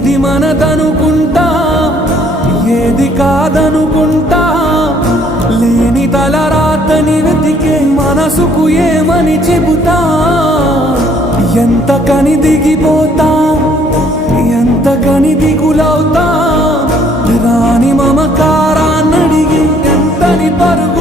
ఇది మనదనుకుంటా ఏది కాదనుకుంటా లేని తల రాతని వెతికే మనసుకు ఏమని చెబుతా? ఎంత కని దిగిపోతా ఎంత కని దిగులవుతా? రాని మమకారాన్నడిగి ఎంతని పరుగు